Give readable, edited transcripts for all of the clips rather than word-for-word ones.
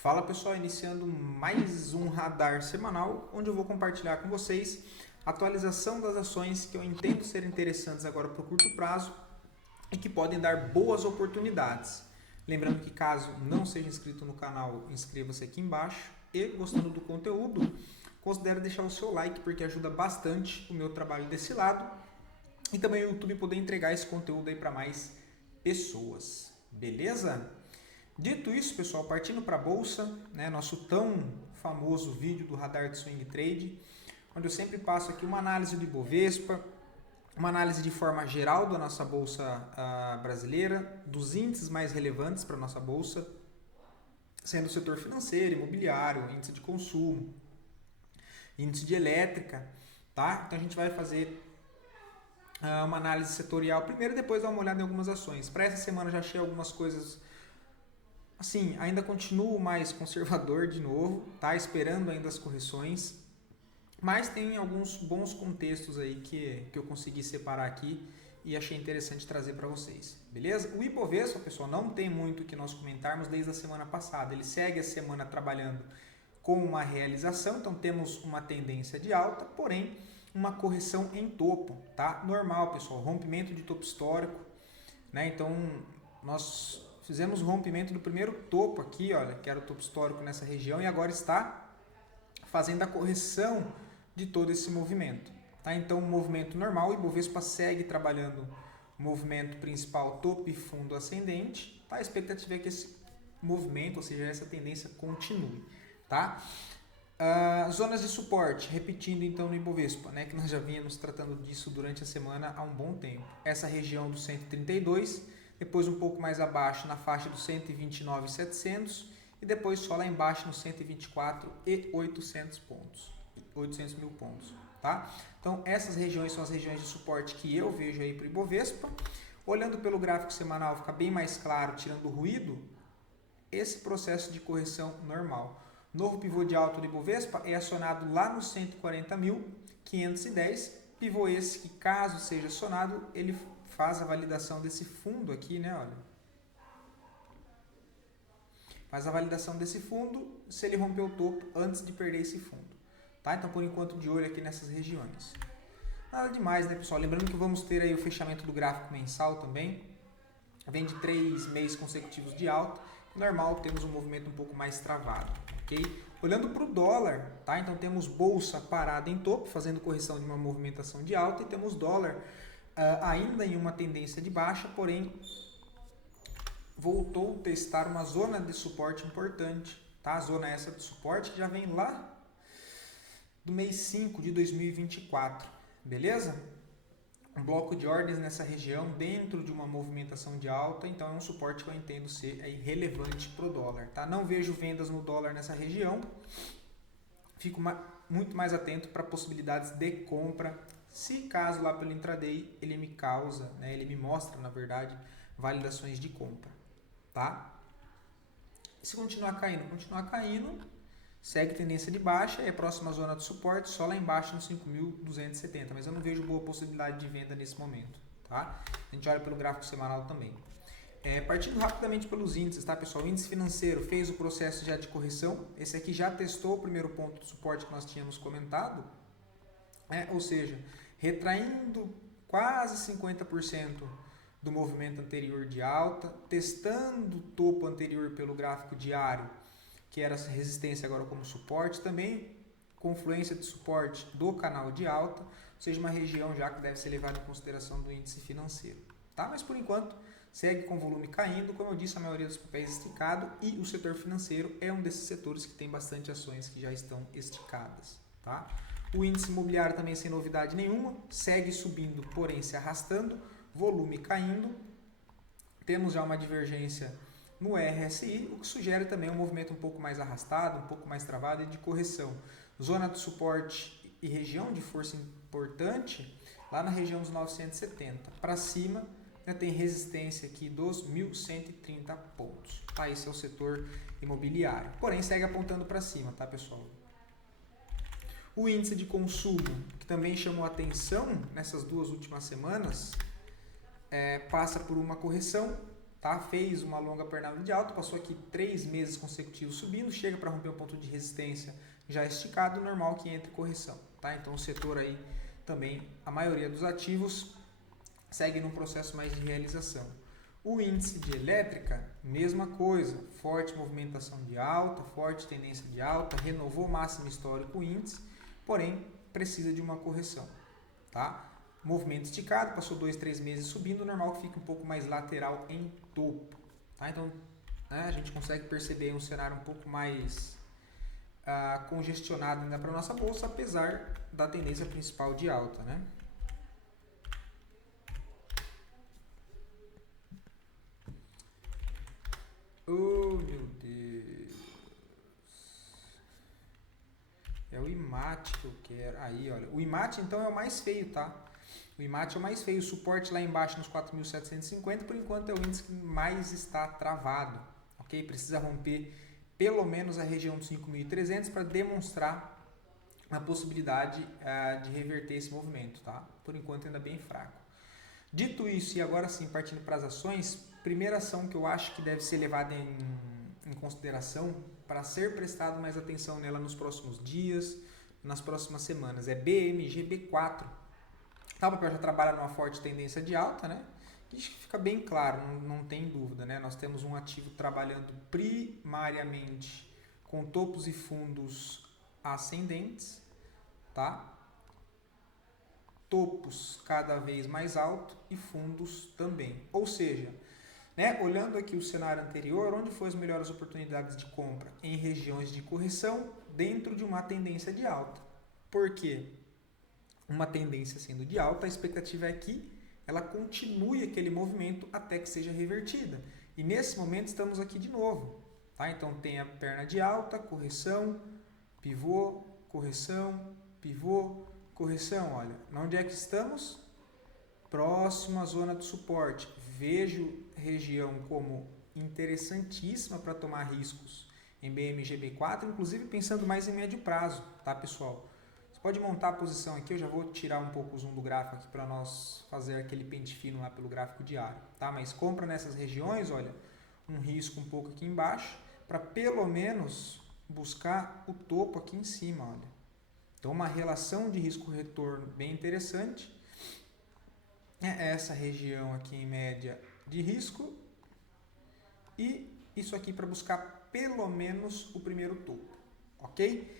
Fala pessoal, iniciando mais um radar semanal, onde eu vou compartilhar com vocês a atualização das ações que eu entendo ser interessantes agora para o curto prazo e que podem dar boas oportunidades. Lembrando que caso não seja inscrito no canal, inscreva-se aqui embaixo e, gostando do conteúdo, considere deixar o seu like porque ajuda bastante o meu trabalho desse lado e também o YouTube poder entregar esse conteúdo aí para mais pessoas, beleza? Dito isso, pessoal, partindo para a bolsa, né, nosso tão famoso vídeo do Radar de Swing Trade, onde eu sempre passo aqui uma análise do Ibovespa, uma análise de forma geral da nossa bolsa brasileira, dos índices mais relevantes para a nossa bolsa, sendo o setor financeiro, imobiliário, índice de consumo, índice de elétrica, tá? Então a gente vai fazer uma análise setorial primeiro e depois dar uma olhada em algumas ações. Para essa semana já achei algumas coisas. Assim, ainda continuo mais conservador de novo, tá? Esperando ainda as correções, mas tem alguns bons contextos aí que eu consegui separar aqui e achei interessante trazer para vocês, beleza? O Ibovespa, pessoal, não tem muito o que nós comentarmos desde a semana passada. Ele segue a semana trabalhando com uma realização, então temos uma tendência de alta, porém uma correção em topo, tá? Normal, pessoal, rompimento de topo histórico, né? Então nós fizemos o rompimento do primeiro topo aqui, olha, que era o topo histórico nessa região, e agora está fazendo a correção de todo esse movimento. Tá? Então, um movimento normal, o Ibovespa segue trabalhando o movimento principal topo e fundo ascendente. Tá? A expectativa é que esse movimento, ou seja, essa tendência continue. Tá? Zonas de suporte, repetindo então no Ibovespa, né, que nós já vínhamos tratando disso durante a semana há um bom tempo. Essa região do 132, depois um pouco mais abaixo na faixa dos 129.700 e depois só lá embaixo no 124.800 pontos, 800 mil pontos, tá? Então essas regiões são as regiões de suporte que eu vejo aí para o Ibovespa. Olhando pelo gráfico semanal fica bem mais claro, tirando o ruído, esse processo de correção normal. Novo pivô de alta do Ibovespa é acionado lá nos 140.510, pivô esse que caso seja acionado, ele faz a validação desse fundo aqui, né, olha. Faz a validação desse fundo se ele romper o topo antes de perder esse fundo, tá? Então, por enquanto, de olho aqui nessas regiões. Nada demais, né, pessoal? Lembrando que vamos ter aí o fechamento do gráfico mensal também. Vem de 3 meses consecutivos de alta. Normal, temos um movimento um pouco mais travado, ok? Olhando para o dólar, tá? Então, temos bolsa parada em topo, fazendo correção de uma movimentação de alta, e temos dólar ainda em uma tendência de baixa, porém voltou a testar uma zona de suporte importante, tá? A zona essa de suporte que já vem lá do mês 5 de 2024, beleza? Um bloco de ordens nessa região dentro de uma movimentação de alta, então é um suporte que eu entendo ser aí relevante para o dólar, tá? Não vejo vendas no dólar nessa região, fico muito mais atento para possibilidades de compra. Se caso lá pelo intraday ele me causa, né, ele me mostra, na verdade, validações de compra, tá? Se continuar caindo, segue tendência de baixa e a próxima zona de suporte só lá embaixo no 5.270, mas eu não vejo boa possibilidade de venda nesse momento, tá? A gente olha pelo gráfico semanal também. Partindo rapidamente pelos índices, tá, pessoal? O índice financeiro fez o processo já de correção, esse aqui já testou o primeiro ponto de suporte que nós tínhamos comentado, ou seja, retraindo quase 50% do movimento anterior de alta, testando o topo anterior pelo gráfico diário, que era essa resistência agora como suporte, também confluência de suporte do canal de alta, ou seja, uma região já que deve ser levada em consideração do índice financeiro. Tá? Mas por enquanto segue com volume caindo, como eu disse, a maioria dos papéis esticado, e o setor financeiro é um desses setores que tem bastante ações que já estão esticadas. Tá? O índice imobiliário também sem novidade nenhuma, segue subindo, porém se arrastando, volume caindo. Temos já uma divergência no RSI, o que sugere também um movimento um pouco mais arrastado, um pouco mais travado e de correção. Zona de suporte e região de força importante, lá na região dos 970. Para cima, tem resistência aqui dos 1.130 pontos. Tá? Esse é o setor imobiliário. Porém, segue apontando para cima, tá, pessoal? O índice de consumo, que também chamou atenção nessas duas últimas semanas, passa por uma correção, tá? Fez uma longa pernada de alta, passou aqui 3 meses consecutivos subindo, chega para romper um ponto de resistência já esticado, normal que entre correção, tá? Então o setor aí também, a maioria dos ativos segue num processo mais de realização. O índice de elétrica, mesma coisa, forte movimentação de alta, forte tendência de alta, renovou o máximo histórico o índice, porém precisa de uma correção, tá? Movimento esticado, passou 2, 3 meses subindo, normal que fique um pouco mais lateral em topo, tá? Então, né, a gente consegue perceber um cenário um pouco mais congestionado ainda para a nossa bolsa, apesar da tendência principal de alta, né? Oh, meu Deus. É o IMAT que eu quero. Aí, olha. O IMAT, então, é o mais feio, tá? O IMAT é o mais feio. O suporte lá embaixo nos 4.750, por enquanto, é o índice que mais está travado. Ok? Precisa romper pelo menos a região dos 5.300 para demonstrar a possibilidade de reverter esse movimento, tá? Por enquanto, ainda bem fraco. Dito isso, e agora sim, partindo para as ações, primeira ação que eu acho que deve ser levada em consideração para ser prestado mais atenção nela nos próximos dias, nas próximas semanas, é BMGB4. Tá, o papel já trabalha numa forte tendência de alta, né? Isso fica bem claro, não tem dúvida, né? Nós temos um ativo trabalhando primariamente com topos e fundos ascendentes, tá? Topos cada vez mais alto e fundos também. Ou seja, né, olhando aqui o cenário anterior, onde foram as melhores oportunidades de compra? Em regiões de correção dentro de uma tendência de alta. Por quê? Uma tendência sendo de alta, a expectativa é que ela continue aquele movimento até que seja revertida. E nesse momento estamos aqui de novo. Tá? Então tem a perna de alta, correção, pivô, correção, pivô, correção. Olha, onde é que estamos? Próximo à zona de suporte. Vejo região como interessantíssima para tomar riscos em BMGB4, inclusive pensando mais em médio prazo, tá, pessoal? Você pode montar a posição aqui, eu já vou tirar um pouco o zoom do gráfico aqui para nós fazer aquele pente fino lá pelo gráfico diário, tá? Mas compra nessas regiões, olha, um risco um pouco aqui embaixo, para pelo menos buscar o topo aqui em cima, olha. Então, uma relação de risco-retorno bem interessante. É essa região aqui em média de risco e isso aqui para buscar pelo menos o primeiro topo, ok?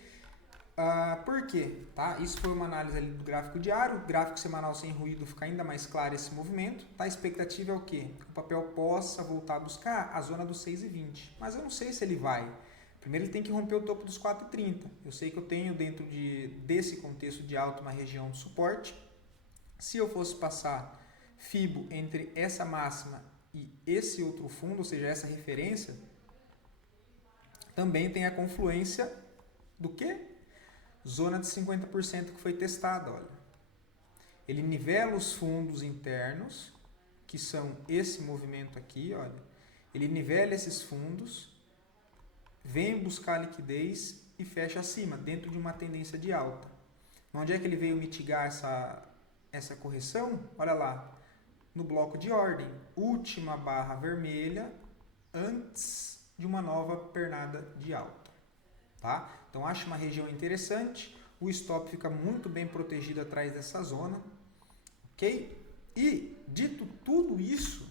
Por quê? Tá? Isso foi uma análise ali do gráfico diário, gráfico semanal sem ruído fica ainda mais claro esse movimento. Tá? A expectativa é o quê? Que o papel possa voltar a buscar a zona dos 6,20, mas eu não sei se ele vai. Primeiro ele tem que romper o topo dos 4,30. Eu sei que eu tenho dentro desse contexto de alta uma região de suporte. Se eu fosse passar FIBO entre essa máxima e esse outro fundo, ou seja, essa referência, também tem a confluência do quê? Zona de 50% que foi testada, olha. Ele nivela os fundos internos, que são esse movimento aqui, olha. Ele nivela esses fundos, vem buscar liquidez e fecha acima, dentro de uma tendência de alta. Onde é que ele veio mitigar essa correção? Olha lá, no bloco de ordem, última barra vermelha antes de uma nova pernada de alta, tá? Então acho uma região interessante, o stop fica muito bem protegido atrás dessa zona, ok? E dito tudo isso,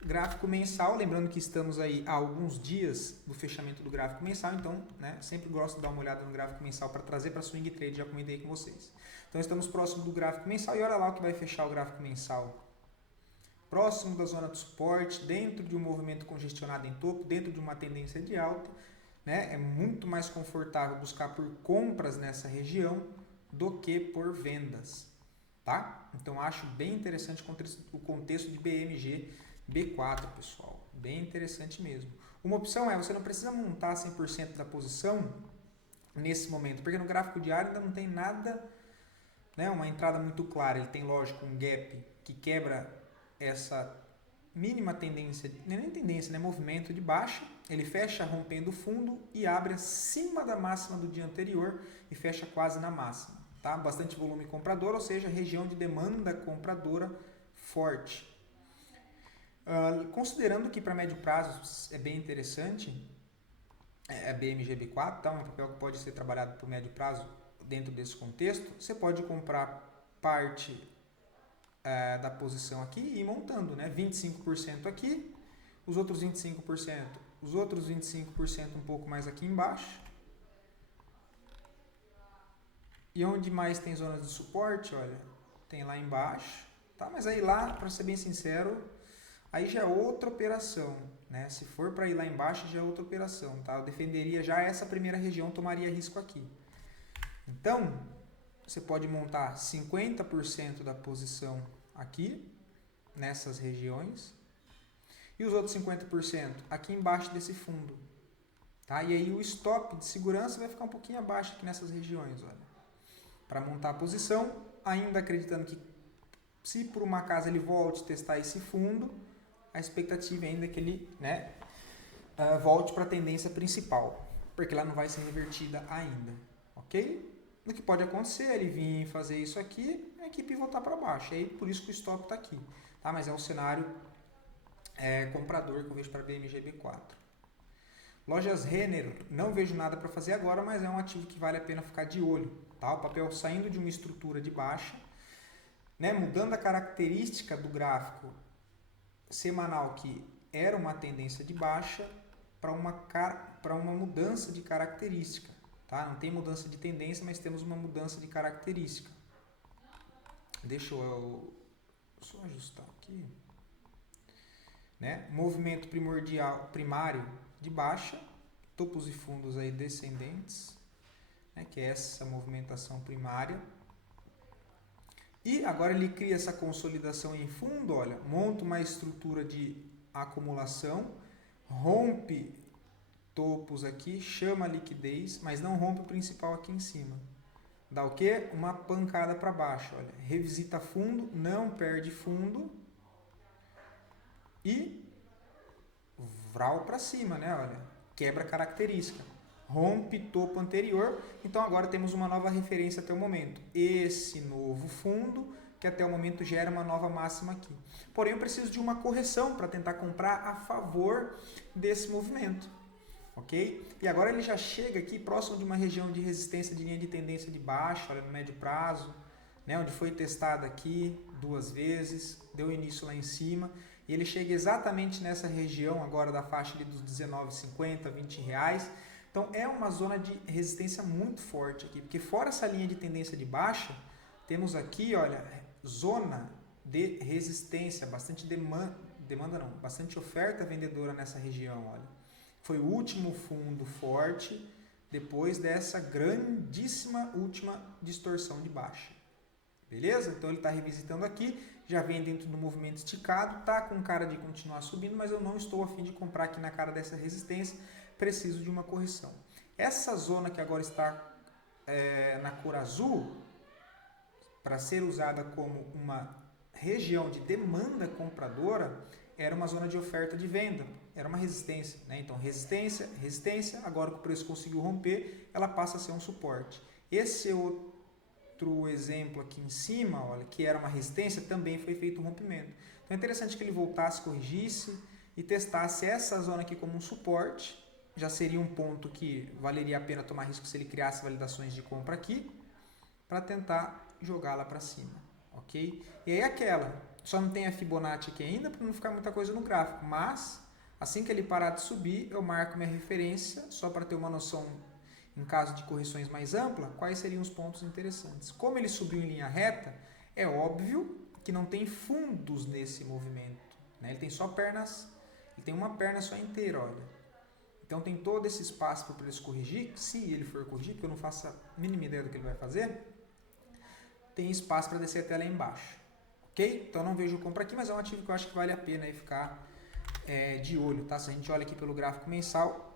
gráfico mensal, lembrando que estamos aí há alguns dias do fechamento do gráfico mensal, então, né, sempre gosto de dar uma olhada no gráfico mensal para trazer para swing trade, já comentei com vocês. Então estamos próximo do gráfico mensal e olha lá o que vai fechar o gráfico mensal. Próximo da zona de suporte, dentro de um movimento congestionado em topo, dentro de uma tendência de alta, né, é muito mais confortável buscar por compras nessa região do que por vendas, tá? Então acho bem interessante o contexto de BMG B4, pessoal. Bem interessante mesmo. Uma opção é, você não precisa montar 100% da posição nesse momento, porque no gráfico diário ainda não tem nada, né, uma entrada muito clara. Ele tem, lógico, um gap que quebra essa mínima tendência, nem tendência, né, movimento de baixa. Ele fecha rompendo o fundo e abre acima da máxima do dia anterior e fecha quase na máxima. Tá? Bastante volume comprador, ou seja, região de demanda compradora forte. Considerando que para médio prazo é bem interessante, é BMGB4, tá? Um papel que pode ser trabalhado por médio prazo dentro desse contexto, você pode comprar parte da posição aqui e ir montando, né? 25% aqui, os outros 25%, um pouco mais aqui embaixo. E onde mais tem zonas de suporte, olha, tem lá embaixo, tá? Mas aí lá, para ser bem sincero, aí já é outra operação, né? Se for para ir lá embaixo, já é outra operação, tá? Eu defenderia já essa primeira região, tomaria risco aqui. Então, você pode montar 50% da posição aqui, nessas regiões, e os outros 50% aqui embaixo desse fundo, tá? E aí o stop de segurança vai ficar um pouquinho abaixo aqui nessas regiões, olha. Para montar a posição, ainda acreditando que se por uma acaso ele volte a testar esse fundo, a expectativa ainda é que ele, né, volte para a tendência principal, porque ela não vai ser revertida ainda, ok? O que pode acontecer, ele vir fazer isso aqui, a equipe voltar para baixo, aí por isso que o stop está aqui, tá? Mas é um cenário comprador que eu vejo para BMGB4. Lojas Renner, não vejo nada para fazer agora, mas é um ativo que vale a pena ficar de olho, tá? O papel saindo de uma estrutura de baixa, né, mudando a característica do gráfico semanal, que era uma tendência de baixa, para uma mudança de característica. Tá? Não tem mudança de tendência, mas temos uma mudança de característica. Deixa eu só ajustar aqui. Né? Movimento primário de baixa, topos e fundos aí descendentes, né? Que é essa movimentação primária. E agora ele cria essa consolidação em fundo, olha, monta uma estrutura de acumulação, rompe topos aqui, chama a liquidez, mas não rompe o principal aqui em cima. Dá o quê? Uma pancada para baixo, olha, revisita fundo, não perde fundo e vral para cima, né, olha, quebra característica. Rompe topo anterior, então agora temos uma nova referência até o momento. Esse novo fundo, que até o momento gera uma nova máxima aqui. Porém, eu preciso de uma correção para tentar comprar a favor desse movimento. Ok? E agora ele já chega aqui próximo de uma região de resistência de linha de tendência de baixa, olha, no médio prazo, né, onde foi testado aqui 2 vezes, deu início lá em cima. E ele chega exatamente nessa região agora da faixa ali dos R$19,50, R$20. Então é uma zona de resistência muito forte aqui, porque fora essa linha de tendência de baixa, temos aqui, olha, zona de resistência, bastante bastante oferta vendedora nessa região, olha. Foi o último fundo forte depois dessa grandíssima última distorção de baixa. Beleza? Então ele está revisitando aqui, já vem dentro do movimento esticado, tá com cara de continuar subindo, mas eu não estou a fim de comprar aqui na cara dessa resistência, preciso de uma correção. Essa zona que agora está na cor azul, para ser usada como uma região de demanda compradora, era uma zona de oferta de venda, era uma resistência, né? Então resistência, resistência, agora que o preço conseguiu romper, ela passa a ser um suporte. Esse outro exemplo aqui em cima, olha, que era uma resistência, também foi feito um rompimento. Então é interessante que ele voltasse, corrigisse e testasse essa zona aqui como um suporte. Já seria um ponto que valeria a pena tomar risco se ele criasse validações de compra aqui, para tentar jogá-la para cima, ok? E aí aquela, só não tem a Fibonacci aqui ainda para não ficar muita coisa no gráfico, mas assim que ele parar de subir, eu marco minha referência, só para ter uma noção, em caso de correções mais ampla, quais seriam os pontos interessantes. Como ele subiu em linha reta, é óbvio que não tem fundos nesse movimento, né? Ele tem só pernas, ele tem uma perna só inteira, olha. Então tem todo esse espaço para o preço corrigir, se ele for corrigir, porque eu não faço a mínima ideia do que ele vai fazer, tem espaço para descer até lá embaixo, ok? Então não vejo compra aqui, mas é um ativo que eu acho que vale a pena aí ficar de olho, tá? Se a gente olha aqui pelo gráfico mensal,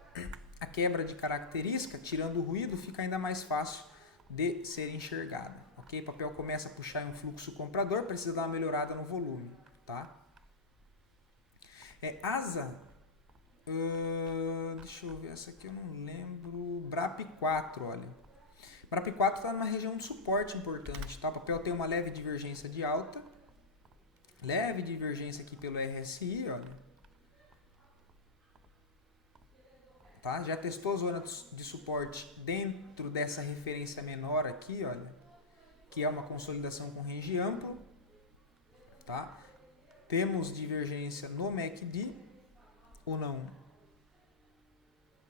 a quebra de característica, tirando o ruído, fica ainda mais fácil de ser enxergada, ok? O papel começa a puxar um fluxo comprador, precisa dar uma melhorada no volume, tá? ASA, deixa eu ver, essa aqui eu não lembro, BRAP4, olha. BRAP4 está numa região de suporte importante, tá? O papel tem uma leve divergência de alta, Leve divergência aqui pelo RSI, olha. Tá? Já testou zona de suporte dentro dessa referência menor aqui, olha, que é uma consolidação com range amplo, tá? Temos divergência no MACD ou não?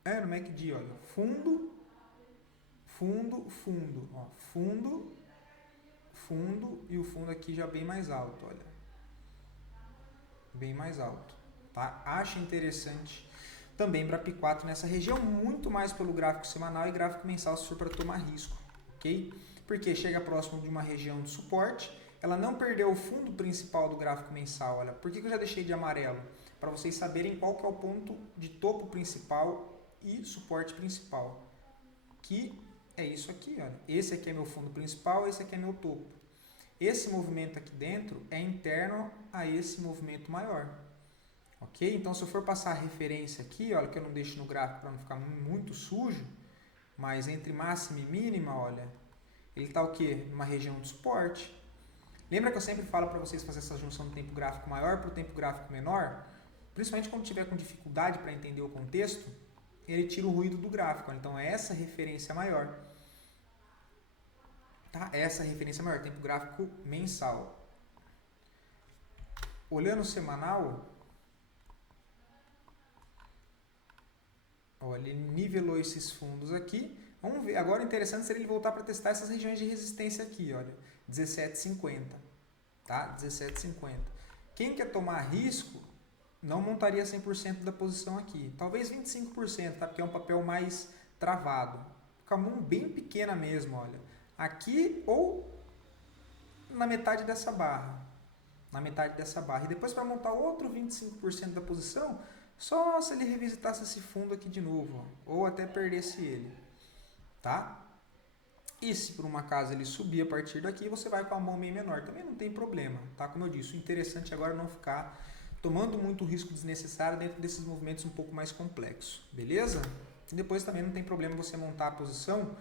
No MACD, olha, fundo, fundo, fundo, ó, fundo, fundo e o fundo aqui já bem mais alto, olha, bem mais alto, tá? Acho interessante também para P4 nessa região, muito mais pelo gráfico semanal e gráfico mensal se for para tomar risco, ok? Porque chega próximo de uma região de suporte, ela não perdeu o fundo principal do gráfico mensal, olha, por que eu já deixei de amarelo? Para vocês saberem qual que é o ponto de topo principal e suporte principal, que é isso aqui, olha, esse aqui é meu fundo principal, esse aqui é meu topo. Esse movimento aqui dentro é interno a esse movimento maior. Ok? Então, se eu for passar a referência aqui, olha, que eu não deixo no gráfico para não ficar muito sujo, mas entre máxima e mínima, olha, ele está o quê? Numa região de suporte. Lembra que eu sempre falo para vocês fazer essa junção do tempo gráfico maior para o tempo gráfico menor? Principalmente quando tiver com dificuldade para entender o contexto, ele tira o ruído do gráfico. Então, é essa referência maior. Tá? Essa referência maior, tempo gráfico mensal. Olhando o semanal, olha, ele nivelou esses fundos aqui. Vamos ver. Agora o interessante seria ele voltar para testar essas regiões de resistência aqui, olha. 17,50. Tá? 17,50. Quem quer tomar risco, não montaria 100% da posição aqui. Talvez 25%, tá? Porque é um papel mais travado. Fica a mão bem pequena mesmo, olha. Aqui ou na metade dessa barra. Na metade dessa barra. E depois para montar outro 25% da posição, só se ele revisitasse esse fundo aqui de novo, ó, ou até perdesse ele, tá? E se por um acaso ele subir a partir daqui, você vai com a mão meio menor, também não tem problema, tá? Como eu disse, o interessante agora é não ficar tomando muito risco desnecessário dentro desses movimentos um pouco mais complexos, beleza? E depois também não tem problema você montar a posição,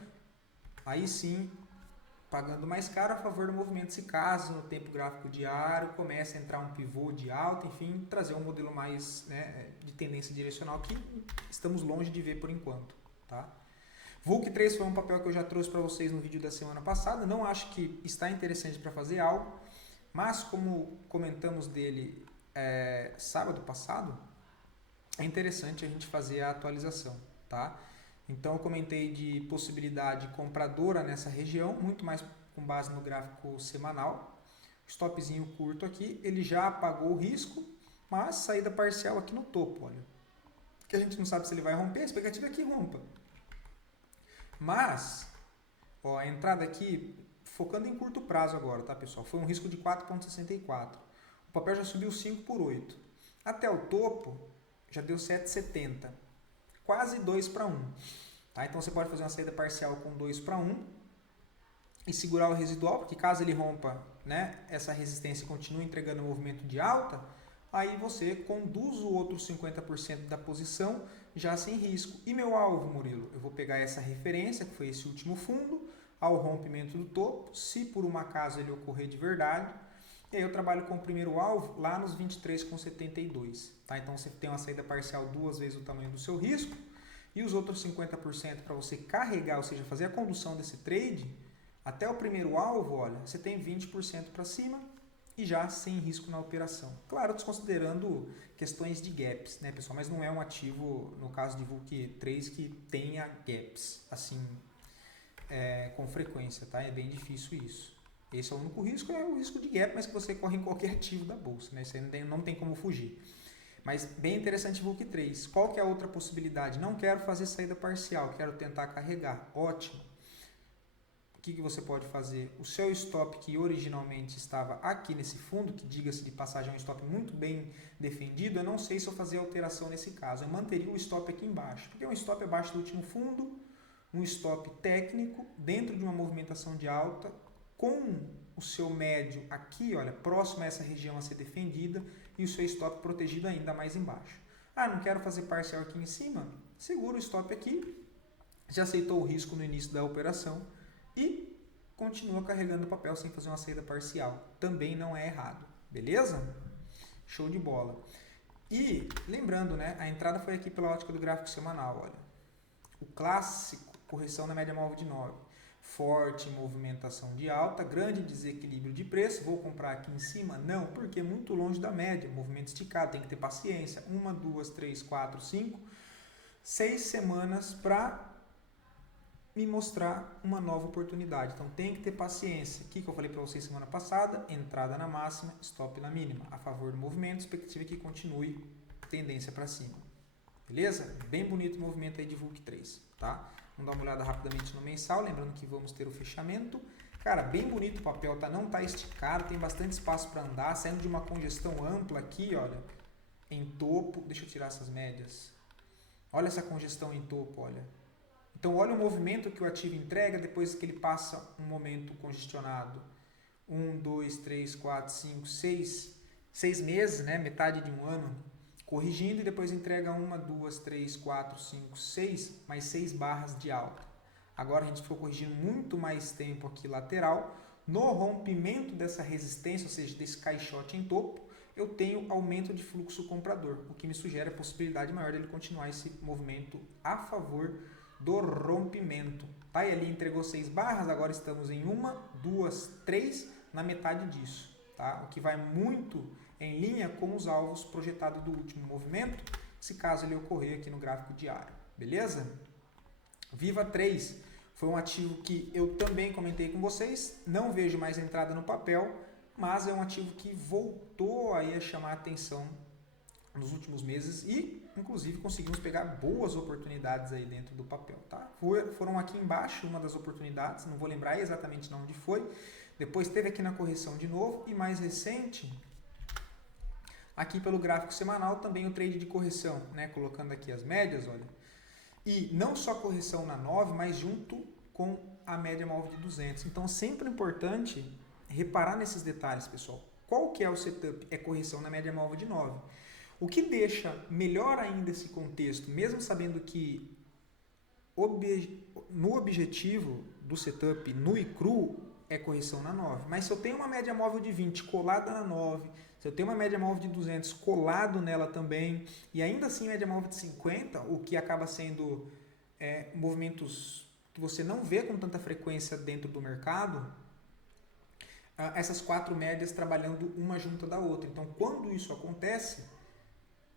aí sim, pagando mais caro a favor do movimento, se caso no tempo gráfico diário comece a entrar um pivô de alta, enfim, trazer um modelo mais, né, de tendência direcional que estamos longe de ver por enquanto, tá? VULC 3 foi um papel que eu já trouxe para vocês no vídeo da semana passada, não acho que está interessante para fazer algo, mas como comentamos dele sábado passado, é interessante a gente fazer a atualização, tá? Então eu comentei de possibilidade compradora nessa região, muito mais com base no gráfico semanal. Stopzinho curto aqui, ele já apagou o risco, mas saída parcial aqui no topo, olha. Que a gente não sabe se ele vai romper, a expectativa é que rompa. Mas, ó, a entrada aqui, focando em curto prazo agora, tá pessoal? Foi um risco de 4,64. O papel já subiu 5 por 8. Até o topo, já deu 7,70. Quase 2 para 1. Tá? Então você pode fazer uma saída parcial com 2 para 1 e segurar o residual, porque caso ele rompa, né, essa resistência e continue entregando um movimento de alta, aí você conduz o outro 50% da posição já sem risco. E meu alvo, Murilo? Eu vou pegar essa referência, que foi esse último fundo, ao rompimento do topo, se por um acaso ele ocorrer de verdade, e aí eu trabalho com o primeiro alvo lá nos 23,72. Tá? Então você tem uma saída parcial 2 vezes o tamanho do seu risco, e os outros 50% para você carregar, ou seja, fazer a condução desse trade, até o primeiro alvo, olha, você tem 20% para cima e já sem risco na operação. Claro, desconsiderando questões de gaps, né, pessoal? Mas não é um ativo, no caso de VULC 3, que tenha gaps, assim, com frequência, tá? É bem difícil isso. Esse é o único risco, é o risco de gap, mas que você corre em qualquer ativo da bolsa, né? Isso aí não tem como fugir. Mas bem interessante VULC 3. Qual que é a outra possibilidade? Não quero fazer saída parcial, quero tentar carregar. Ótimo. O que você pode fazer? O seu stop que originalmente estava aqui nesse fundo, que diga-se de passagem é um stop muito bem defendido, eu não sei se eu fazer alteração nesse caso. Eu manteria o stop aqui embaixo, porque é um stop abaixo do último fundo, um stop técnico, dentro de uma movimentação de alta, com o seu médio aqui, olha, próximo a essa região a ser defendida, e o seu stop protegido ainda mais embaixo. Ah, não quero fazer parcial aqui em cima? Segura o stop aqui, já aceitou o risco no início da operação e continua carregando o papel sem fazer uma saída parcial. Também não é errado, Beleza? Show de bola. E, lembrando, né, a entrada foi aqui pela ótica do gráfico semanal, olha. O clássico, correção na média móvel de 9. Forte movimentação de alta, grande desequilíbrio de preço. Vou comprar aqui em cima? Não, porque é muito longe da média. Movimento esticado, tem que ter paciência. 1, 2, 3, 4, 5, 6 semanas para me mostrar uma nova oportunidade. Então tem que ter paciência. O que eu falei para vocês semana passada? Entrada na máxima, stop na mínima. A favor do movimento, expectativa que continue tendência para cima. Beleza? Bem bonito o movimento aí de VUC 3, tá? Vamos dar uma olhada rapidamente no mensal, lembrando que vamos ter o fechamento. Cara, bem bonito o papel, tá? Não tá esticado, tem bastante espaço para andar, saindo de uma congestão ampla aqui, olha, em topo. Deixa eu tirar essas médias. Olha essa congestão em topo, olha. Então, olha o movimento que o ativo entrega depois que ele passa um momento congestionado. 1, 2, 3, 4, 5, 6 meses, né? Metade de um ano, corrigindo e depois entrega 1, 2, 3, 4, 5, 6, mais 6 barras de alta. Agora a gente ficou corrigindo muito mais tempo aqui lateral. No rompimento dessa resistência, ou seja, desse caixote em topo, eu tenho aumento de fluxo comprador, o que me sugere a possibilidade maior dele continuar esse movimento a favor do rompimento. Tá? E ali entregou 6 barras, agora estamos em 1, 2, 3, na metade disso. Tá? O que vai muito em linha com os alvos projetados do último movimento, se caso ele ocorrer aqui no gráfico diário. Beleza? Viva 3 foi um ativo que eu também comentei com vocês, não vejo mais entrada no papel, mas é um ativo que voltou aí a chamar a atenção nos últimos meses e, inclusive, conseguimos pegar boas oportunidades aí dentro do papel, tá? Foram aqui embaixo uma das oportunidades, não vou lembrar exatamente onde foi, depois teve aqui na correção de novo e mais recente, aqui pelo gráfico semanal, também o trade de correção, né? Colocando aqui as médias, olha, e não só correção na 9, mas junto com a média móvel de 200. Então, sempre é importante reparar nesses detalhes, pessoal. Qual que é o setup? É correção na média móvel de 9. O que deixa melhor ainda esse contexto, mesmo sabendo que no objetivo do setup nu e cru é correção na 9, mas se eu tenho uma média móvel de 20 colada na 9, se eu tenho uma média móvel de 200 colado nela também, e ainda assim média móvel de 50, o que acaba sendo movimentos que você não vê com tanta frequência dentro do mercado, essas 4 médias trabalhando uma junto da outra. Então, quando isso acontece,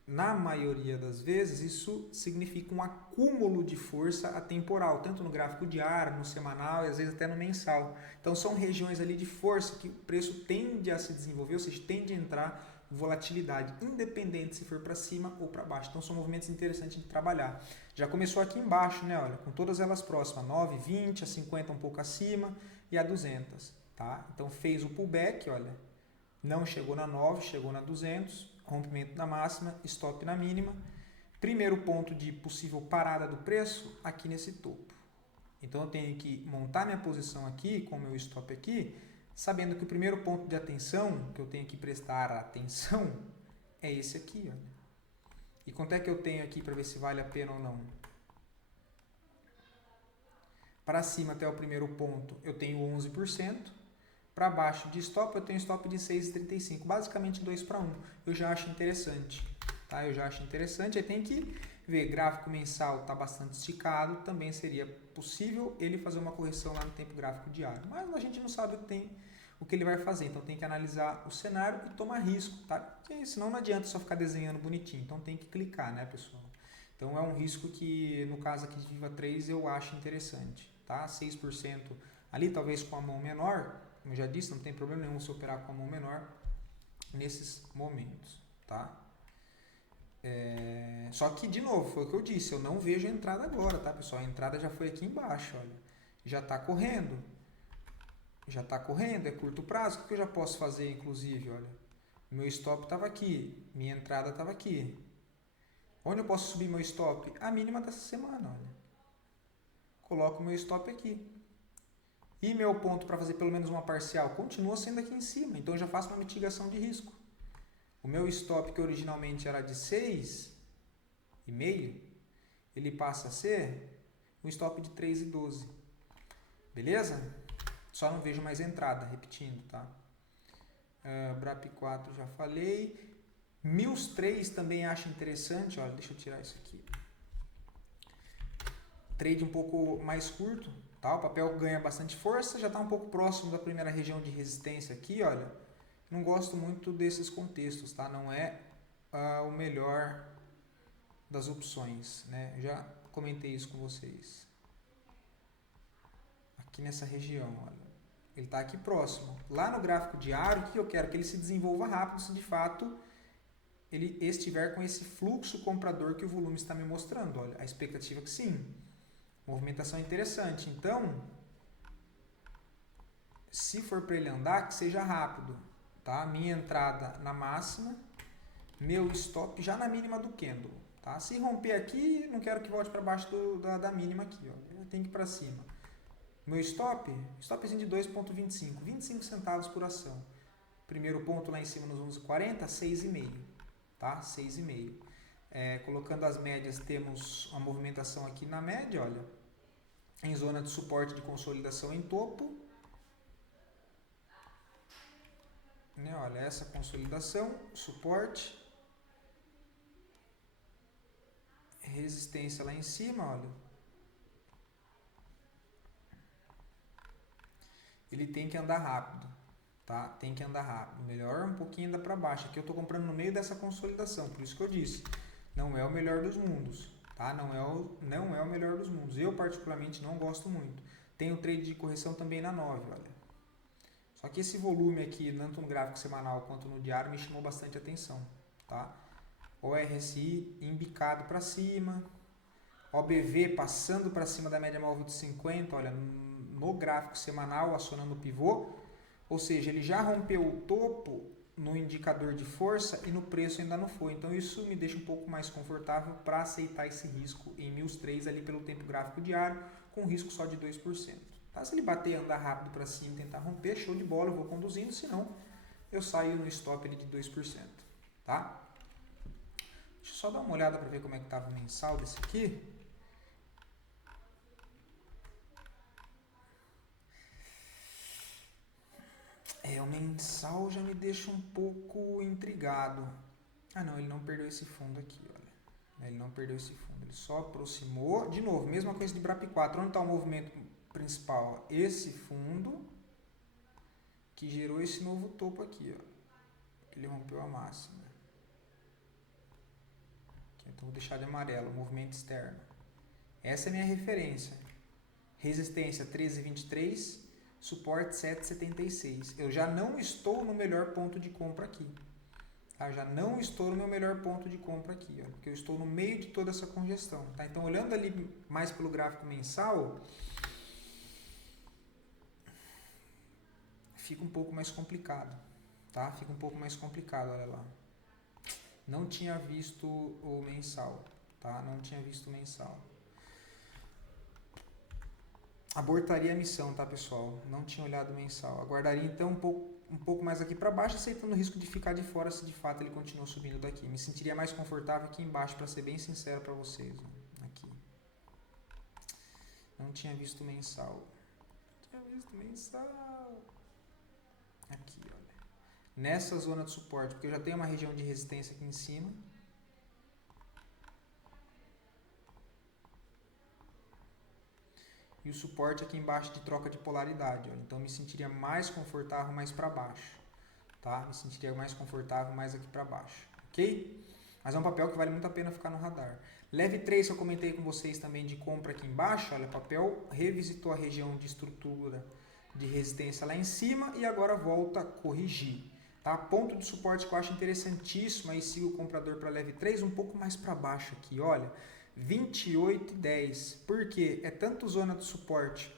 na maioria das vezes, isso significa um acúmulo de força atemporal, tanto no gráfico diário, no semanal e às vezes até no mensal. Então são regiões ali de força que o preço tende a se desenvolver, ou seja, tende a entrar volatilidade, independente se for para cima ou para baixo. Então são movimentos interessantes de trabalhar. Já começou aqui embaixo, né? Olha, com todas elas próximas, 9, 20, a 50 um pouco acima e a 200, tá? Então fez o pullback, olha, não chegou na 9, chegou na 200, rompimento da máxima, stop na mínima. Primeiro ponto de possível parada do preço, aqui nesse topo. Então eu tenho que montar minha posição aqui, com o meu stop aqui, sabendo que o primeiro ponto de atenção, que eu tenho que prestar atenção, é esse aqui. Olha. E quanto é que eu tenho aqui para ver se vale a pena ou não? Para cima até o primeiro ponto eu tenho 11%. Para baixo de stop, eu tenho stop de 6,35, basicamente 2 para 1. Eu já acho interessante, tá? Eu já acho interessante. Aí tem que ver, gráfico mensal está bastante esticado, também seria possível ele fazer uma correção lá no tempo gráfico diário. Mas a gente não sabe o que ele vai fazer, então tem que analisar o cenário e tomar risco, tá? Porque senão não adianta só ficar desenhando bonitinho, então tem que clicar, né, pessoal? Então é um risco que, no caso aqui de Viva 3, eu acho interessante, tá? 6% ali, talvez com a mão menor. Como eu já disse, não tem problema nenhum se operar com a mão menor nesses momentos, tá? Só que, de novo, foi o que eu disse, eu não vejo a entrada agora, tá, pessoal? A entrada já foi aqui embaixo, olha. Já está correndo. Já está correndo, é curto prazo. O que eu já posso fazer, inclusive, olha? Meu stop estava aqui, minha entrada estava aqui. Onde eu posso subir meu stop? A mínima dessa semana, olha. Coloco o meu stop aqui. E meu ponto para fazer pelo menos uma parcial continua sendo aqui em cima, então eu já faço uma mitigação de risco. O meu stop, que originalmente era de 6,5, ele passa a ser um stop de 3,12. Beleza? Só não vejo mais entrada, repetindo, tá? BRAP 4 já falei. MILS 3 também acho interessante. Olha, deixa eu tirar isso aqui. Trade um pouco mais curto. Tá? O papel ganha bastante força. Já está um pouco próximo da primeira região de resistência aqui. Olha, não gosto muito desses contextos. Tá? Não é o melhor das opções. Né? Já comentei isso com vocês. Aqui nessa região. Olha. Ele está aqui próximo. Lá no gráfico diário, o que eu quero? Que ele se desenvolva rápido se de fato ele estiver com esse fluxo comprador que o volume está me mostrando. Olha, a expectativa é que sim. Movimentação interessante. Então, se for para ele andar, que seja rápido. Tá? Minha entrada na máxima, meu stop já na mínima do candle. Tá? Se romper aqui, não quero que volte para baixo da mínima aqui. Ó. Tem que ir para cima. Meu stopzinho de 2,25, 25 centavos por ação. Primeiro ponto lá em cima nos 11,40, 6,5, tá? 6,5. Colocando as médias, temos uma movimentação aqui na média, olha, em zona de suporte de consolidação em topo. Né? Olha, essa consolidação, suporte, resistência lá em cima, olha. Ele tem que andar rápido, tá? Tem que andar rápido. Melhor um pouquinho ainda para baixo. Aqui eu estou comprando no meio dessa consolidação, por isso que eu disse, não é o melhor dos mundos, tá? Não é o melhor dos mundos. Eu particularmente não gosto muito. Tem o trade de correção também na 9, olha. Só que esse volume aqui, tanto no gráfico semanal quanto no diário, me chamou bastante atenção, tá? O RSI embicado para cima, OBV passando para cima da média móvel de 50, olha, no gráfico semanal acionando o pivô, ou seja, ele já rompeu o topo no indicador de força e no preço ainda não foi. Então isso me deixa um pouco mais confortável para aceitar esse risco em MILS 3 ali pelo tempo gráfico diário, com risco só de 2%. Tá? Se ele bater e andar rápido para cima e tentar romper, show de bola, eu vou conduzindo, senão eu saio no stop ali de 2%. Tá? Deixa eu só dar uma olhada para ver como é que estava o mensal desse aqui. O mensal já me deixa um pouco intrigado. Ah não, ele não perdeu esse fundo aqui, olha. Ele não perdeu esse fundo, ele só aproximou. De novo, mesma coisa de BRAP 4. Onde está o movimento principal? Esse fundo que gerou esse novo topo aqui, ó. Ele rompeu a máxima. Aqui, então vou deixar de amarelo, movimento externo. Essa é a minha referência. Resistência 13,23. Suporte 7,76. Eu já não estou no melhor ponto de compra aqui. Tá? Já não estou no meu melhor ponto de compra aqui. Ó, porque eu estou no meio de toda essa congestão. Tá? Então, olhando ali mais pelo gráfico mensal, fica um pouco mais complicado. Tá? Fica um pouco mais complicado, olha lá. Não tinha visto o mensal. Tá? Não tinha visto o mensal. Abortaria a missão, tá, pessoal? Não tinha olhado o mensal. Aguardaria então um pouco mais aqui para baixo, aceitando o risco de ficar de fora se de fato ele continua subindo daqui. Me sentiria mais confortável aqui embaixo, para ser bem sincero para vocês. Ó. Aqui. Não tinha visto o mensal. Não tinha visto o mensal. Aqui, olha. Nessa zona de suporte, porque eu já tenho uma região de resistência aqui em cima. E o suporte aqui embaixo de troca de polaridade. Olha. Então, me sentiria mais confortável mais para baixo. Tá? Me sentiria mais confortável mais aqui para baixo. Ok? Mas é um papel que vale muito a pena ficar no radar. Leve 3, eu comentei com vocês também de compra aqui embaixo. Olha, o papel revisitou a região de estrutura de resistência lá em cima e agora volta a corrigir. Tá? Ponto de suporte que eu acho interessantíssimo. Aí siga o comprador para leve 3 um pouco mais para baixo aqui. Olha. 28,10. Por quê? É tanto zona de suporte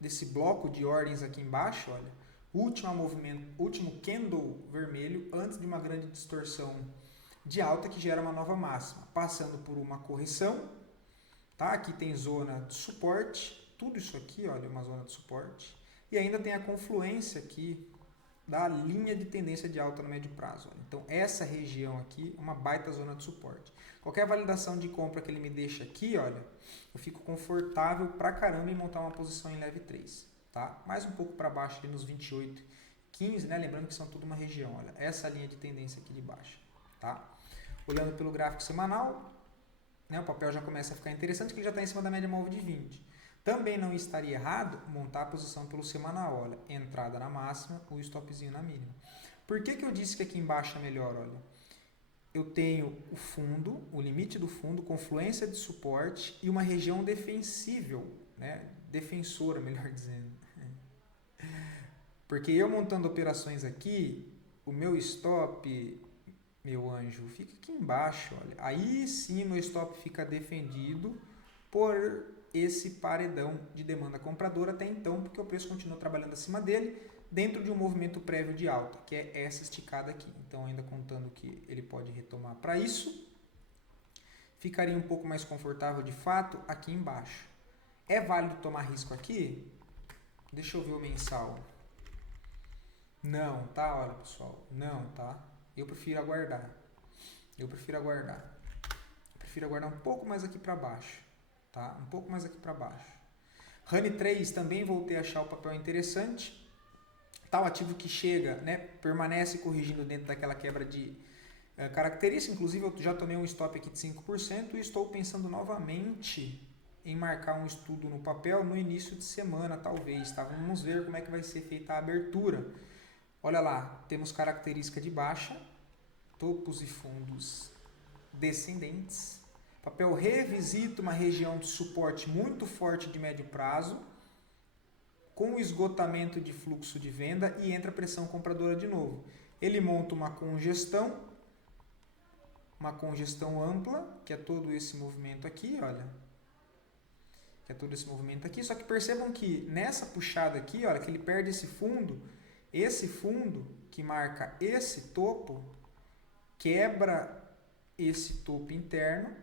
desse bloco de ordens aqui embaixo, olha. Último candle vermelho antes de uma grande distorção de alta que gera uma nova máxima, passando por uma correção, tá? Aqui tem zona de suporte, tudo isso aqui, olha, uma zona de suporte, e ainda tem a confluência aqui da linha de tendência de alta no médio prazo. Olha. Então, essa região aqui é uma baita zona de suporte. Qualquer validação de compra que ele me deixa aqui, olha, eu fico confortável pra caramba em montar uma posição em leve 3. tá? Mais um pouco para baixo ali nos 28,15, né? Lembrando que são tudo uma região, olha, essa linha de tendência aqui de baixa, tá? Olhando pelo gráfico semanal, né, o papel já começa a ficar interessante, que ele já está em cima da média móvel de 20. Também não estaria errado montar a posição pelo semanal, olha, entrada na máxima, o stopzinho na mínima. Por que eu disse que aqui embaixo é melhor, olha? Eu tenho o fundo, o limite do fundo, confluência de suporte e uma região defensível, né? Defensora, melhor dizendo. Porque eu montando operações aqui, o meu stop, meu anjo, fica aqui embaixo, olha. Aí sim meu stop fica defendido por esse paredão de demanda compradora até então, porque o preço continua trabalhando acima dele, dentro de um movimento prévio de alta, que é essa esticada aqui. Então, ainda contando que ele pode retomar para isso, ficaria um pouco mais confortável de fato aqui embaixo. É válido tomar risco aqui? Deixa eu ver o mensal. Não, tá? Olha, pessoal, não, tá? Eu prefiro aguardar. Eu prefiro aguardar um pouco mais aqui para baixo, tá? Um pouco mais aqui para baixo. Honey 3 também voltei a achar o papel interessante. Tal ativo que chega, né, permanece corrigindo dentro daquela quebra de característica. Inclusive, eu já tomei um stop aqui de 5% e estou pensando novamente em marcar um estudo no papel no início de semana, talvez. Tá? Vamos ver como é que vai ser feita a abertura. Olha lá, temos característica de baixa, topos e fundos descendentes. Papel revisita uma região de suporte muito forte de médio prazo, com o esgotamento de fluxo de venda e entra a pressão compradora de novo. Ele monta uma congestão ampla, que é todo esse movimento aqui, olha. Que é todo esse movimento aqui, só que percebam que nessa puxada aqui, olha, que ele perde esse fundo que marca esse topo, quebra esse topo interno,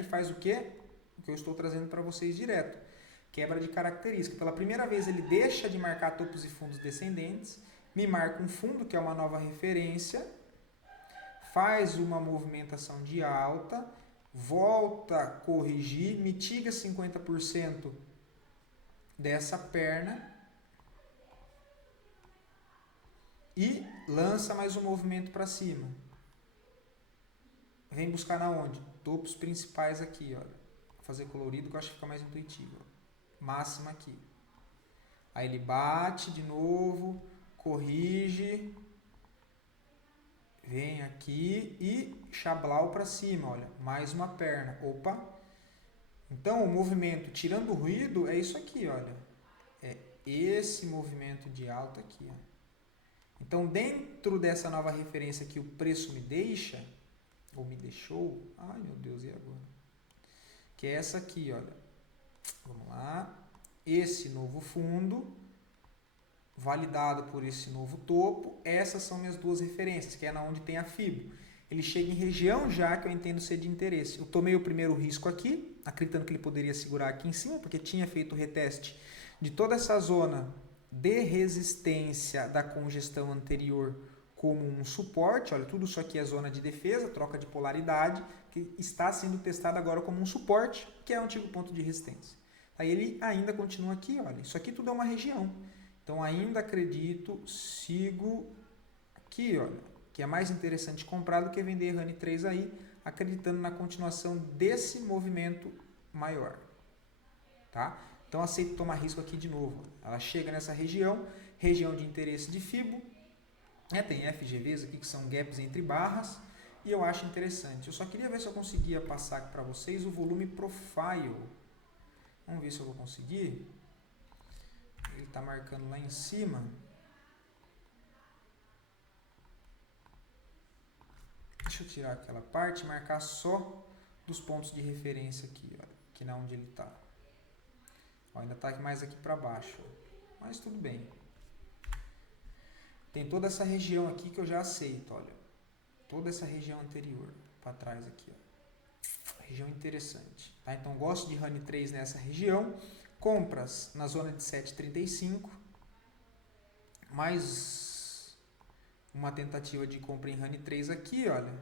e faz o quê? O que eu estou trazendo para vocês direto. Quebra de característica. Pela primeira vez ele deixa de marcar topos e fundos descendentes, me marca um fundo que é uma nova referência, faz uma movimentação de alta, volta a corrigir, mitiga 50% dessa perna e lança mais um movimento para cima. Vem buscar na onde? Topos principais aqui, olha. Vou fazer colorido que eu acho que fica mais intuitivo. Máxima aqui. Aí ele bate de novo, corrige, vem aqui e chablau para cima, olha, mais uma perna. Opa! Então o movimento, tirando o ruído, é isso aqui, olha. É esse movimento de alta aqui, ó. Então dentro dessa nova referência que o preço me deixa, ou me deixou, ai meu Deus, e agora? Que é essa aqui, olha. Vamos lá. Esse novo fundo, validado por esse novo topo, essas são minhas duas referências, que é na onde tem a FIBO. Ele chega em região já que eu entendo ser de interesse. Eu tomei o primeiro risco aqui, acreditando que ele poderia segurar aqui em cima, porque tinha feito o reteste de toda essa zona de resistência da congestão anterior como um suporte. Olha, tudo isso aqui é zona de defesa, troca de polaridade, que está sendo testado agora como um suporte, que é o antigo ponto de resistência. Aí ele ainda continua aqui, olha, isso aqui tudo é uma região. Então ainda acredito, sigo aqui, olha, que é mais interessante comprar do que vender Honey 3 aí, acreditando na continuação desse movimento maior, tá? Então aceito tomar risco aqui de novo. Ela chega nessa região de interesse de FIBO, né? Tem FGVs aqui que são gaps entre barras, e eu acho interessante. Eu só queria ver se eu conseguia passar aqui para vocês o volume profile. Vamos ver se eu vou conseguir. Ele está marcando lá em cima. Deixa eu tirar aquela parte e marcar só dos pontos de referência aqui, olha, que não onde ele está. Ainda está mais aqui para baixo, ó. Mas tudo bem. Tem toda essa região aqui que eu já aceito, olha. Toda essa região anterior, para trás aqui, ó. Região interessante, tá? Então gosto de Honey 3 nessa região. Compras na zona de 7,35. Mais uma tentativa de compra em Honey 3 aqui, olha.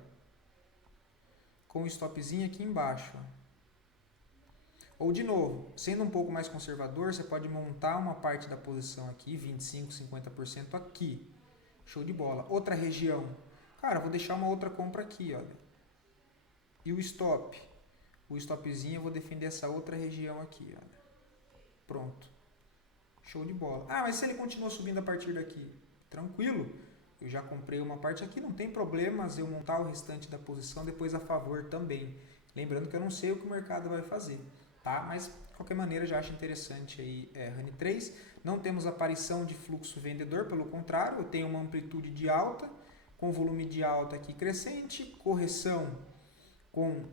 Com o stopzinho aqui embaixo, ó. Ou de novo, sendo um pouco mais conservador, você pode montar uma parte da posição aqui, 25, 50% aqui. Show de bola. Outra região. Cara, vou deixar uma outra compra aqui, olha. E o stop? O stopzinho eu vou defender essa outra região aqui, olha. Pronto. Show de bola. Ah, mas se ele continua subindo a partir daqui? Tranquilo. Eu já comprei uma parte aqui, não tem problemas eu montar o restante da posição depois a favor também. Lembrando que eu não sei o que o mercado vai fazer, tá? Mas, de qualquer maneira, já acho interessante aí Honey 3. Não temos aparição de fluxo vendedor, pelo contrário, eu tenho uma amplitude de alta, com volume de alta aqui crescente, correção com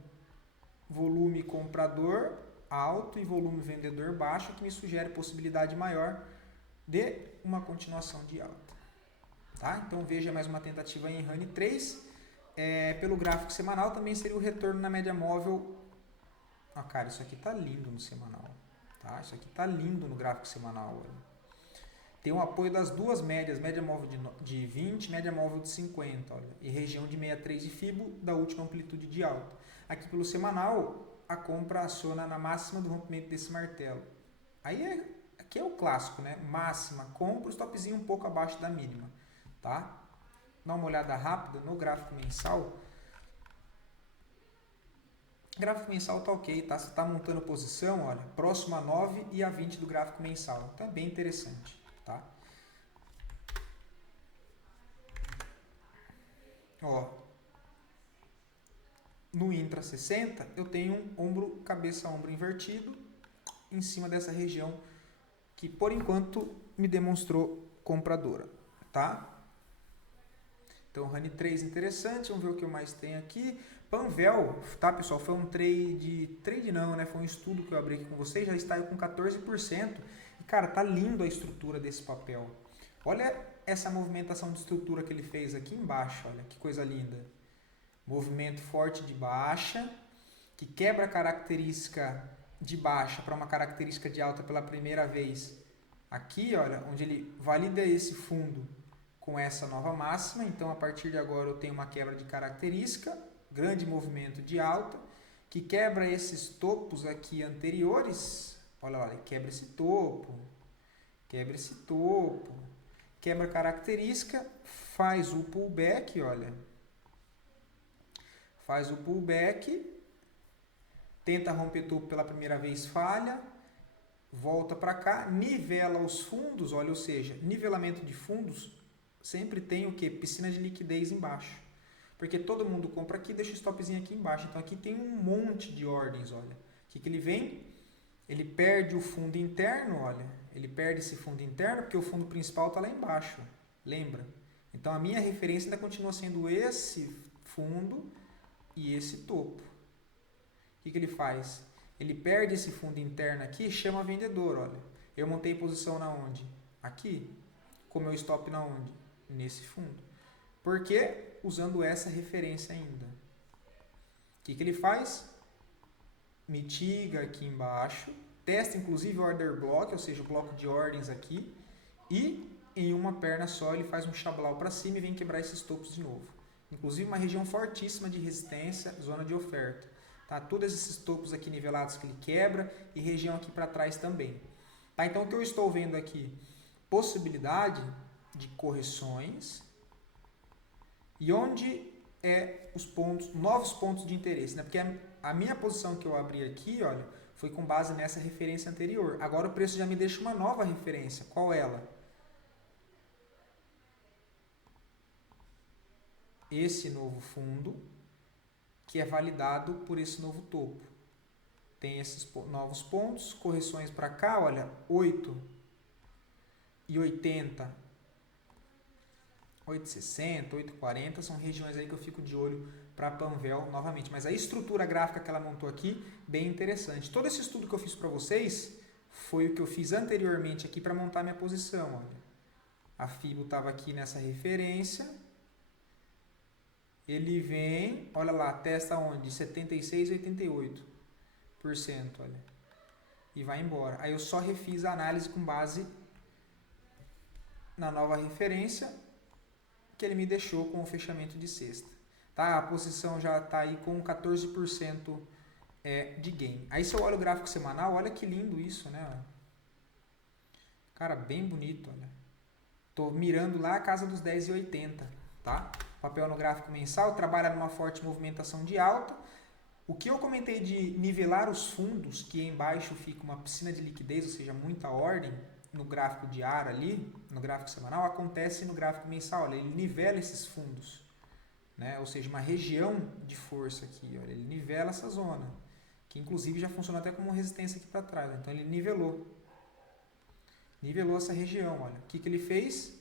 volume comprador alto e volume vendedor baixo, que me sugere possibilidade maior de uma continuação de alta. Tá? Então veja mais uma tentativa em Honey 3. Pelo gráfico semanal também seria o retorno na média móvel. Ah, cara, isso aqui tá lindo no semanal. Tá? Isso aqui tá lindo no gráfico semanal. Olha. Tem um apoio das duas médias, média móvel de 20, média móvel de 50, olha, e região de 63 de Fibo da última amplitude de alta. Aqui pelo semanal, a compra aciona na máxima do rompimento desse martelo. Aí aqui é o clássico, né? Máxima, compra o stopzinho um pouco abaixo da mínima, tá? Dá uma olhada rápida no gráfico mensal. O gráfico mensal tá ok, tá? Você tá montando posição, olha, próximo a 9 e a 20 do gráfico mensal. Então é bem interessante. Tá? Ó, no intra 60 eu tenho um ombro, cabeça ombro invertido em cima dessa região que por enquanto me demonstrou compradora, tá? Então Honey 3 interessante, vamos ver o que eu mais tenho aqui. Panvel, tá pessoal, foi um trade não, né? Foi um estudo que eu abri aqui com vocês, já está aí com 14%. E cara, tá lindo a estrutura desse papel. Olha essa movimentação de estrutura que ele fez aqui embaixo, olha que coisa linda. Movimento forte de baixa, que quebra a característica de baixa para uma característica de alta pela primeira vez. Aqui, olha, onde ele valida esse fundo com essa nova máxima. Então, a partir de agora eu tenho uma quebra de característica, grande movimento de alta, que quebra esses topos aqui anteriores. Olha lá, ele quebra esse topo, quebra esse topo. Quebra característica, faz o pullback, olha. Faz o pullback, tenta romper topo pela primeira vez, falha, volta para cá, nivela os fundos, olha, ou seja, nivelamento de fundos sempre tem o que? Piscina de liquidez embaixo. Porque todo mundo compra aqui e deixa o stopzinho aqui embaixo. Então aqui tem um monte de ordens, olha. O que ele vem? Ele perde o fundo interno, olha. Ele perde esse fundo interno porque o fundo principal está lá embaixo. Lembra? Então a minha referência ainda continua sendo esse fundo e esse topo. O que ele faz? Ele perde esse fundo interno aqui e chama vendedor, olha. Eu montei posição na onde? Aqui. Com meu stop na onde? Nesse fundo. Por quê? Usando essa referência ainda. O que ele faz? Mitiga aqui embaixo. Testa inclusive o order block, ou seja, o bloco de ordens aqui, e em uma perna só ele faz um chablau para cima e vem quebrar esses topos de novo. Inclusive uma região fortíssima de resistência, zona de oferta. Tá? Todos esses topos aqui nivelados que ele quebra e região aqui para trás também. Tá? Então o que eu estou vendo aqui? Possibilidade de correções e onde os pontos, novos pontos de interesse. Né? Porque a minha posição que eu abri aqui, olha, foi com base nessa referência anterior. Agora o preço já me deixa uma nova referência. Qual ela? Esse novo fundo, que é validado por esse novo topo. Tem esses novos pontos, correções para cá, olha, 8,80, 8,60, 8,40 são regiões aí que eu fico de olho para a Panvel novamente. Mas a estrutura gráfica que ela montou aqui, bem interessante. Todo esse estudo que eu fiz para vocês foi o que eu fiz anteriormente aqui para montar minha posição. Olha. A Fibo estava aqui nessa referência. Ele vem, olha lá, testa onde? 76,88%, olha. E vai embora. Aí eu só refiz a análise com base na nova referência que ele me deixou com o fechamento de sexta. Tá? A posição já está aí com 14% de gain. Aí se eu olho o gráfico semanal, olha que lindo isso, né? Cara, bem bonito, olha. Tô mirando lá a casa dos 10,80, tá? Papel no gráfico mensal trabalha numa forte movimentação de alta. O que eu comentei de nivelar os fundos, que embaixo fica uma piscina de liquidez, ou seja, muita ordem, no gráfico diário ali, no gráfico semanal, acontece no gráfico mensal. Olha, ele nivela esses fundos, né? Ou seja, uma região de força aqui, olha, ele nivela essa zona, que inclusive já funciona até como resistência aqui para trás. Então ele nivelou essa região, olha. O que ele fez?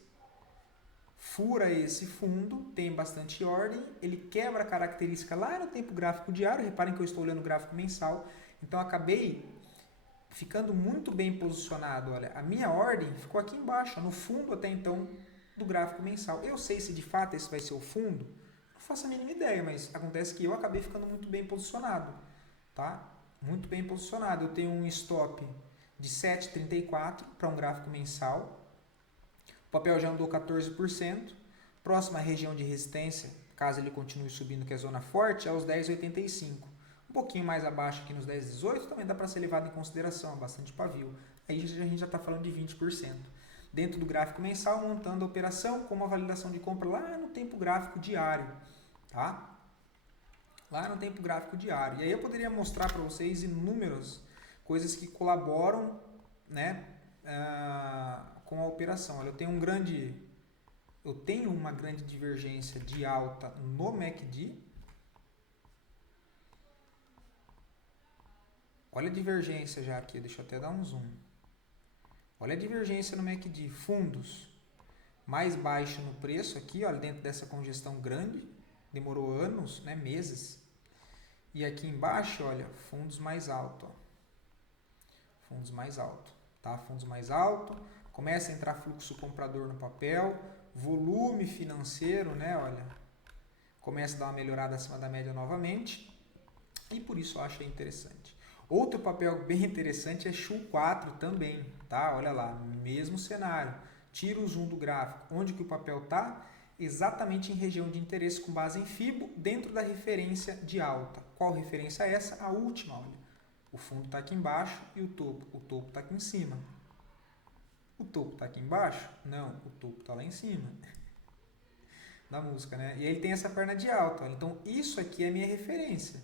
Fura esse fundo, tem bastante ordem, ele quebra a característica lá no tempo gráfico diário, reparem que eu estou olhando o gráfico mensal, então acabei ficando muito bem posicionado, olha, a minha ordem ficou aqui embaixo, no fundo até então do gráfico mensal. Eu sei se de fato esse vai ser o fundo, não faço a mínima ideia, mas acontece que eu acabei ficando muito bem posicionado, tá? Muito bem posicionado, eu tenho um stop de 7,34 para um gráfico mensal. O papel já andou 14%. Próxima região de resistência, caso ele continue subindo, que é a zona forte, é os 10,85. Um pouquinho mais abaixo aqui nos 10,18 também dá para ser levado em consideração, bastante pavio. Aí a gente já está falando de 20%. Dentro do gráfico mensal, montando a operação com uma validação de compra lá no tempo gráfico diário. Tá? Lá no tempo gráfico diário. E aí eu poderia mostrar para vocês inúmeras coisas que colaboram, né, com a operação. Olha, eu tenho uma grande divergência de alta no MACD. Olha a divergência já aqui, deixa eu até dar um zoom. Olha a divergência no MACD, fundos mais baixo no preço aqui, olha, dentro dessa congestão grande, demorou anos, né, meses. E aqui embaixo, olha, fundos mais alto, ó. Fundos mais alto, tá? Fundos mais alto. Começa a entrar fluxo comprador no papel, volume financeiro, né? Olha, começa a dar uma melhorada acima da média novamente e por isso eu acho interessante. Outro papel bem interessante é XU4 também, tá? Olha lá, mesmo cenário. Tira o zoom do gráfico. Onde que o papel está? Exatamente em região de interesse com base em FIBO, dentro da referência de alta. Qual referência é essa? A última, olha. O fundo está aqui embaixo e o topo está aqui em cima. O topo está aqui embaixo? Não, o topo está lá em cima. Da música, né? E ele tem essa perna de alta. Olha. Então, isso aqui é a minha referência.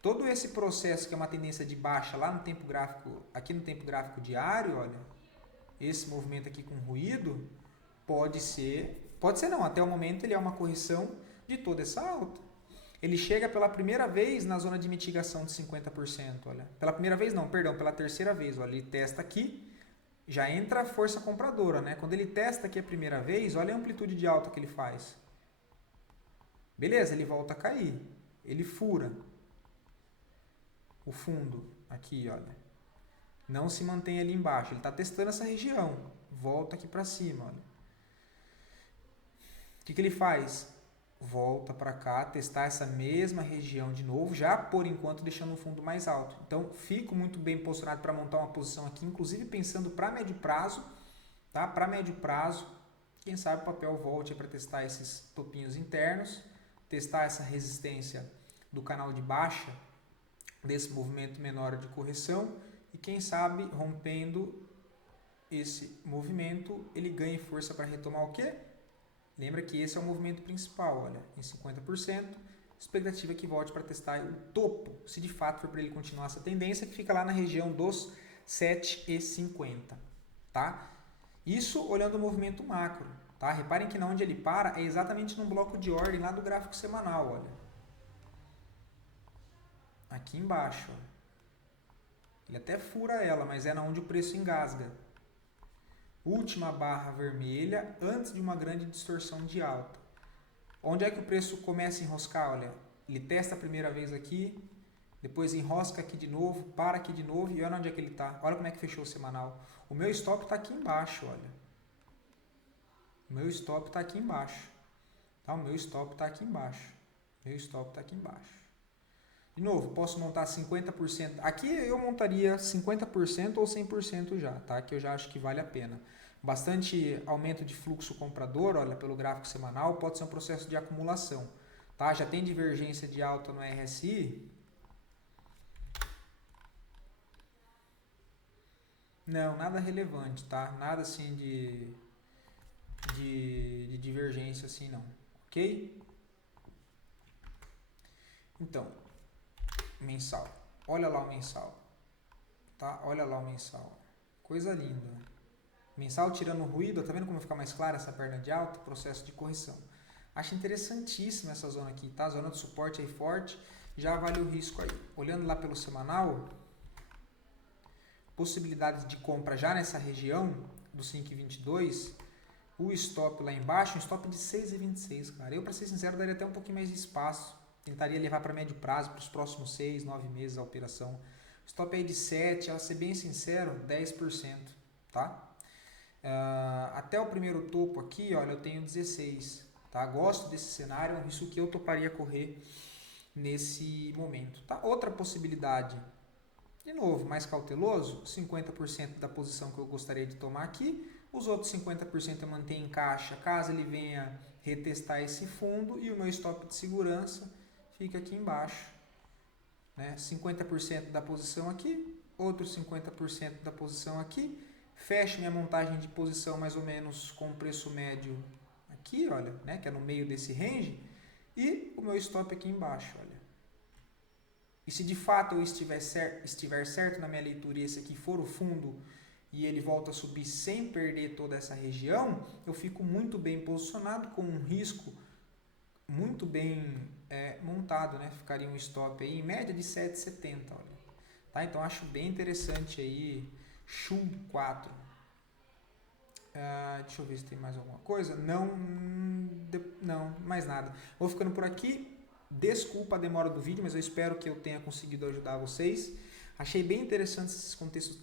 Todo esse processo que é uma tendência de baixa lá no tempo gráfico, aqui no tempo gráfico diário, olha, esse movimento aqui com ruído, pode ser não, até o momento ele é uma correção de toda essa alta. Ele chega pela primeira vez na zona de mitigação de 50%, olha. Pela primeira vez não, perdão, pela terceira vez, olha, ele testa aqui, já entra a força compradora, né? Quando ele testa aqui a primeira vez, olha a amplitude de alta que ele faz. Beleza, ele volta a cair. Ele fura o fundo aqui, olha. Não se mantém ali embaixo. Ele está testando essa região. Volta aqui para cima, olha. O que ele faz? Volta para cá, testar essa mesma região de novo, já por enquanto deixando o fundo mais alto. Então, fico muito bem posicionado para montar uma posição aqui, inclusive pensando para médio prazo, tá? Para médio prazo, quem sabe o papel volte para testar esses topinhos internos, testar essa resistência do canal de baixa, desse movimento menor de correção, e quem sabe, rompendo esse movimento, ele ganhe força para retomar o quê? Lembra que esse é o movimento principal, olha, em 50%, expectativa que volte para testar o topo, se de fato for para ele continuar essa tendência, que fica lá na região dos 7,50, tá? Isso olhando o movimento macro, tá? Reparem que onde ele para é exatamente no bloco de ordem lá do gráfico semanal, olha. Aqui embaixo, ó. Ele até fura ela, mas é onde o preço engasga. Última barra vermelha antes de uma grande distorção de alta. Onde é que o preço começa a enroscar? Olha, ele testa a primeira vez aqui, depois enrosca aqui de novo, para aqui de novo e olha onde é que ele está. Olha como é que fechou o semanal. O meu stop está aqui embaixo, olha. O meu stop está aqui embaixo. Tá? O meu stop está aqui embaixo. Meu stop está aqui embaixo. De novo, posso montar 50%. Aqui eu montaria 50% ou 100% já, tá? Que eu já acho que vale a pena. Bastante aumento de fluxo comprador, olha, pelo gráfico semanal, pode ser um processo de acumulação, tá? Já tem divergência de alta no RSI. Não, nada relevante, tá? Nada assim de divergência assim não, ok? Então, mensal. Olha lá o mensal, tá? Olha lá o mensal. Coisa linda. Mensal tirando o ruído, tá vendo como fica mais clara essa perna de alta? Processo de correção. Acho interessantíssima essa zona aqui, tá? Zona de suporte aí forte, já vale o risco aí. Olhando lá pelo semanal, possibilidades de compra já nessa região do 5,22, o stop lá embaixo, um stop de 6,26, cara. Eu, para ser sincero, daria até um pouquinho mais de espaço. Tentaria levar para médio prazo, para os próximos 6, 9 meses a operação. Stop aí de 7, a ser bem sincero, 10%, tá? Até o primeiro topo aqui, olha, eu tenho 16, tá? Gosto desse cenário, é um risco que eu toparia correr nesse momento, tá? Outra possibilidade, de novo, mais cauteloso, 50% da posição que eu gostaria de tomar aqui, os outros 50% eu mantenho em caixa, caso ele venha retestar esse fundo, e o meu stop de segurança fica aqui embaixo, né? 50% da posição aqui, outros 50% da posição aqui, fecho minha montagem de posição mais ou menos com o preço médio aqui, olha, né, que é no meio desse range, e o meu stop aqui embaixo, olha. E se de fato eu estiver certo na minha leitura e esse aqui for o fundo e ele volta a subir sem perder toda essa região, eu fico muito bem posicionado com um risco muito bem montado, né? Ficaria um stop aí em média de 7,70, olha. Tá? Então acho bem interessante aí SHU 4. Deixa eu ver se tem mais alguma coisa. Não, mais nada. Vou ficando por aqui. Desculpa a demora do vídeo, mas eu espero que eu tenha conseguido ajudar vocês. Achei bem interessante esses contextos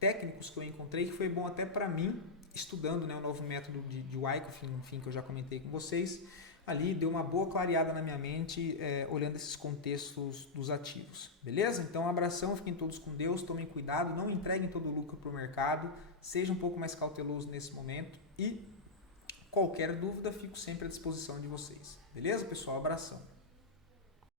técnicos que eu encontrei, que foi bom até para mim, estudando, né, o novo método de Wyckoff, enfim, que eu já comentei com vocês. Ali deu uma boa clareada na minha mente, olhando esses contextos dos ativos. Beleza? Então, um abração, fiquem todos com Deus, tomem cuidado, não entreguem todo o lucro para o mercado, seja um pouco mais cauteloso nesse momento e qualquer dúvida, fico sempre à disposição de vocês. Beleza, pessoal? Abração.